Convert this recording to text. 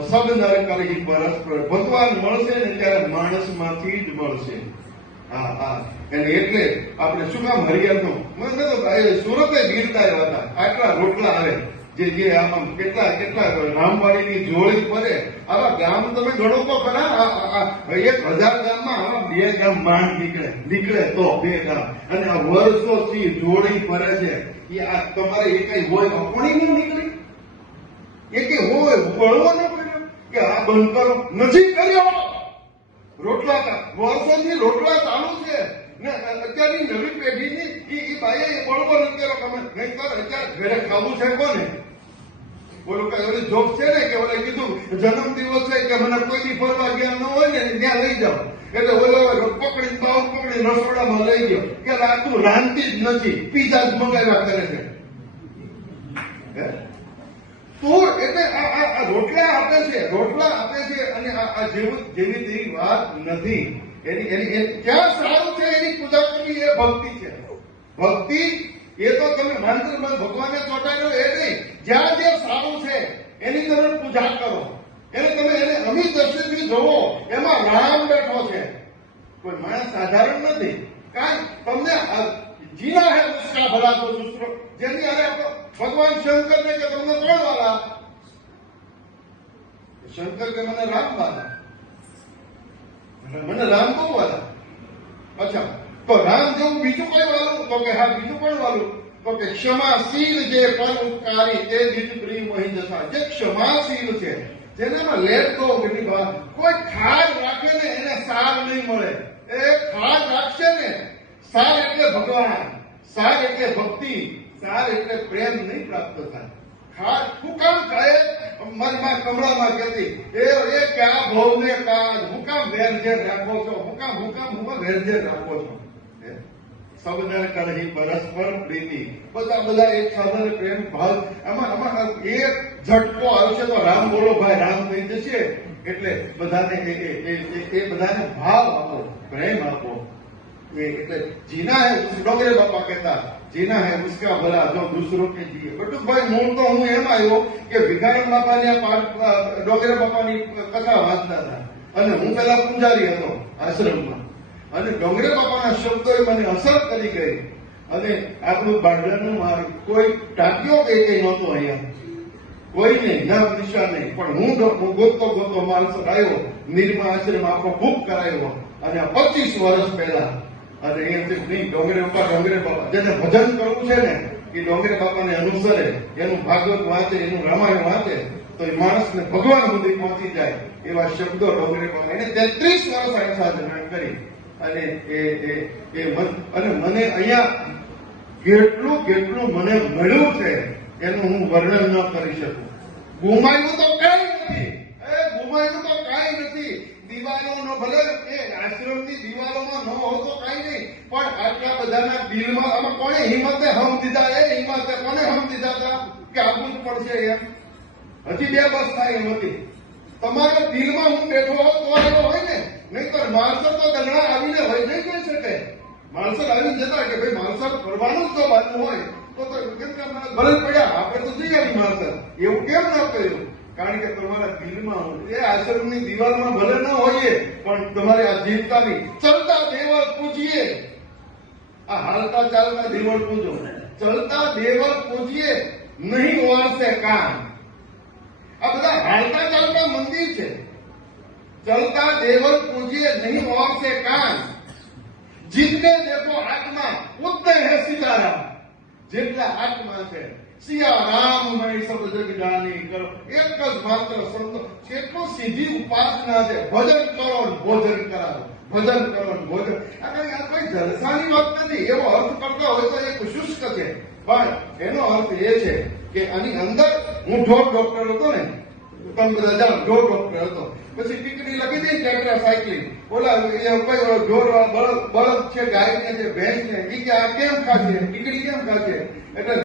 સબ પરસ્પર ભગવાન મળશે ને ત્યારે માણસમાંથી જ મળશે. હા હા. અને એટલે આપણે શું કામ હરિયાળનું મને તો સુરતે ગીરતા આવ્યા હતા. આટલા રોટલા આવે. જે જે આમાં કેટલા કેટલા રામવાડીની જોડી ફરે. આવા ગામ તમે ગણો તો ખરા? એક હજાર ગામમાં આવા બે ગામ માંડ નીકળે. નીકળે તો બે ગામ. અને આ વર્ષોથી જોડી ફરે છે. એ આ તમારે એ કઈ હોય અપણી ન નીકળી? એ કે હોય, વળવો ન. કે આ બંધ કરો. નથી કર્યો રોટલા વર્ષોથી રોટલા ચાલુ છે. ને અત્યારની નવી પેઢીની ઈ બાઈએ બરોબર અત્યારે તમે નહીં તો અત્યારે ઘરે ખાવું છે કોને? બોલો કે ઓલી જોક છે ને કે ઓલે કીધું, જન્મ દિવસ છે કે મને કોઈ બી ફરવા ગયા ન હોય ને, ત્યાં લઈ જાઓ. એટલે ઓલો પકડી બાઉ પકડી રસોડામાં લઈ ગયો કે રાતું રાંધતી જ નથી, પીઝા જ મંગાવ્યા કરે છે. હે? તો ભક્તિ એ તો તમે મંત્ર ભગવાનને ચોટાડ્યો એ નહીં. જ્યાં જે સારું છે એની તમે પૂજા કરો. એને તમે એને અમિત દ્રષ્ટિથી જોવો, એમાં રામ બેઠો છે. કોઈ માણસ સાધારણ નથી. કાંઈ તમને જીના હે, ઉસકા ભલા તો દૂસરો જેની અરે ભગવાન શંકર ને કે તમને કોણ શંકર કે મને રામ વાલા મને રામ બહુ વાલા અચ્છા, તો રામ જેવું બીજું કઈ વાલું? તો કે હા, બીજું પણ વાલું? તો કે ક્ષમાશીલ જે પરોપકારી તે દિન પ્રિય મહી જતા. જે ક્ષમાશીલ છે જેનામાં લેતો કેટલી વાત કોઈ ખાર રાખે ને એને સાર નહીં મળે. એ ખાર રાખશે ને, સાર એટલે ભગવાન, સાર એટલે ભક્તિ, સાર એટલે પ્રેમ નહીં પ્રાપ્ત થાય. હું કામ કહે મારી માં કમળામાં કહેતી એ એ ક્યાં ભવને કાજ, હું કામ વેરઝેર રાખો છો? હું કામ હું કામ, હું વેરઝેર રાખો છો? સૌને કરહી, પરસ્પર પ્રીતિ. બધા બધા એક સાથે પ્રેમ, ભાવ. આમાં આમાં એક ઝટકો આવશે તો રામ બોલો, ભાઈ, રામ થઈ જશે. એટલે બધાને એ બધાને ભાવ આપો, પ્રેમ આપો. જીના હે ડોગરે બાપા કહેતા. જીના હે, ઉસકા ભલા, જો દૂસરો કે જીએ. બટુકભાઈ મૂળ તો, હું એમ આવ્યો કે ભિખારી બાપાની આ ડોગરે બાપાની કથા વાંચતા હતા. અને હું પેલા પૂજારી હતો આશ્રમમાં. અને ડોંગરે બાપાના શબ્દોએ મને અસર કરી ગઈ. અને આપણું બાંધણનું મારું કોઈ ટાંક્યો કે કઈ નહોતો અહીંયા. કોઈ નહીં દિશા નહીં. પણ હું ગોતતો ગોતતો માણસો આવ્યો નિર્મા આશ્રમ આખો બુક કરાયો. અને પચીસ વર્ષ પહેલા અને એ નહીં ડોંગરે બાપા ડોંગરે બાપા જેને ભજન કરવું છે ને, એ ડોંગરે બાપાને અનુસરે. એનું ભાગવત વાંચે, એનું રામાયણ વાંચે, તો એ માણસને ભગવાન સુધી પહોંચી જાય એવા શબ્દો ડોંગરે બાપા એને તેત્રીસ વર્ષ આ સાધના કરી. અને એ એ અને મને અહીંયા કેટલું કેટલું મને મળ્યું છે, એનું હું વર્ણન ન કરી શકું. ગુમાયું તો કઈ નથી. એ ગુમાયું તો કઈ નથી. દિવાલોનો ભલે એ આશ્રમની દિવાલોમાં ન હોતો કઈ નહીં, પણ આટલા બધાના દિલમાં અમે કોણે હિંમતે હમ દીધા? એ હિંમતે કોને હમ દીધા હતા? કે આવવું જ પડશે એમ. હજી બે બસ થાય એમ હતી. તમારા દિલમાં હું બેઠો હોત તો એનો હોય ને? નહીતર માણસો તો દગડા આવીને હોય નહીં કહી શકે માણસો આવીને જતા કે ભાઈ માણસો ફરવાનું જ તો બાજુ હોય, તો તો કેમ કે ભલે પડ્યા? આપણે તો જઈ આવી માણસો એવું કેમ ન કર્યું? કારણ કે તમારા દિલમાં એ આશ્રમની દિવાલમાં ભલે ન હોઈએ, પણ તમારી આ જીવતાની ચલતા દેવળ પૂજીએ. આ હાલતા ચાલતા દેવળ પૂછો ચલતા દેવળ પૂછીએ નહીં વાળશે કામ આ બધા હાલતા ચાલતા મંદિર છે. ચલતા દેવળ પૂજીએ, નહીં વાળશે કામ જીતને દેખો આત્મા ઉત્તર હે સિતારા. જેટલા આત્મા છે સિયા રામમય સબ જગદાની કરો. એક જ માત્ર શબ્દ કેટલું સીધી ઉપાસના છે. ભજન કરો ભોજન કરાવો. ભજન કરો ભોજન. આ કઈ જલસાની વાત નથી. એવો અર્થ કરતા હોય તો એક શુષ્ક છે. પણ એનો અર્થ એ છે કે આની અંદર હું ઢોર ડોક્ટર હતો ને, તમે બધા જાણો, ઢોર ડોક્ટર હતો. પછી ટીકડી લખી દઈ ટ્રેક્ટર સાયકલિંગ ઓલા ઢોર બળદ છે, ગાય છે ભેંસ છે એ કે આ કેમ ખાશે? ટીકડી કેમ ખાશે? એટલે